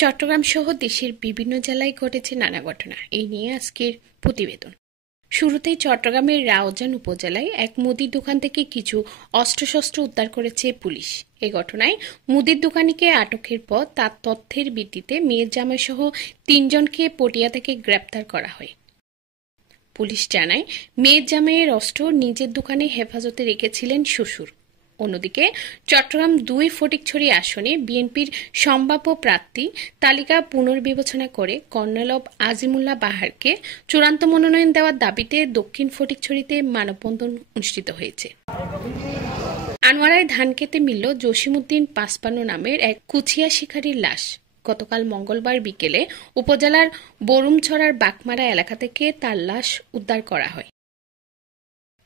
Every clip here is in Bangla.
চট্টগ্রাম সহ দেশের বিভিন্ন জেলায় ঘটেছে নানা ঘটনা। এই নিয়ে আজকের প্রতিবেদন। শুরুতেই চট্টগ্রামের রাউজান উপজেলায় এক মুদির দোকান থেকে কিছু অস্ত্রশস্ত্র উদ্ধার করেছে পুলিশ। এ ঘটনায় মুদির দোকানিকে আটকের পর তার তথ্যের ভিত্তিতে মেয়ের জামাই সহ ৩ জনকে পটিয়া থেকে গ্রেপ্তার করা হয়। পুলিশ জানায়, মেয়ের জামাইয়ের অস্ত্র নিজের দোকানে হেফাজতে রেখেছিলেন শ্বশুর। অন্যদিকে চট্টগ্রাম ২ ফটিকছড়ি আসনে বিএনপির সম্ভাব্য প্রার্থী তালিকা পুনর্বিবেচনা করে কর্নেল আজিমুল্লাহ বাহারকে চূড়ান্ত মনোনয়ন দেওয়ার দাবিতে দক্ষিণ ফটিকছড়িতে মানববন্ধন অনুষ্ঠিত হয়েছে। আনোয়ারায় ধান খেতে মিলল জসিমউদ্দিন পাসপানো নামের এক কুচিয়া শিকারীর লাশ। গতকাল মঙ্গলবার বিকেলে উপজেলার বরুমছড়ার বাকমারা এলাকা থেকে তার লাশ উদ্ধার করা হয়।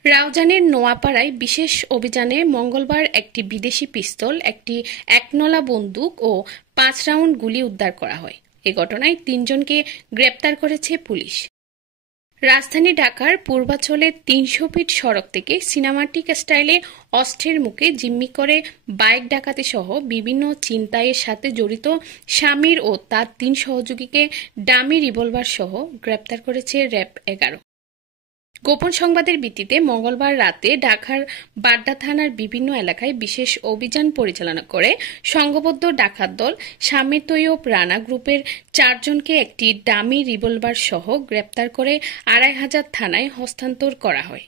রাউজানের নোয়াপাড়ায় বিশেষ অভিযানে মঙ্গলবার একটি বিদেশি পিস্তল, একটি একনলা বন্দুক ও ৫ রাউন্ড গুলি উদ্ধার করা হয়। এ ঘটনায় ৩ জনকে গ্রেপ্তার করেছে পুলিশ। রাজধানী ঢাকার পূর্বাঞ্চলের ৩০০ ফিট সড়ক থেকে সিনেমাটিক স্টাইলে অস্ত্রের মুখে জিম্মি করে বাইক ডাকাতি সহ বিভিন্ন ছিনতাইয়ের সাথে জড়িত শামীর ও তার ৩ সহযোগীকে ডামি রিভলভার সহ গ্রেপ্তার করেছে র্যাব ১১। গোপন সংবাদের ভিত্তিতে মঙ্গলবার রাতে ঢাকার বাড্ডা থানার বিভিন্ন এলাকায় বিশেষ অভিযান পরিচালনা করে সংঘবদ্ধ ডাকাত দল শামীর তৈয়ব রানা গ্রুপের ৪ জনকে একটি ডামি রিভলভার সহ গ্রেপ্তার করে ২৫০০ থানায় হস্তান্তর করা হয়।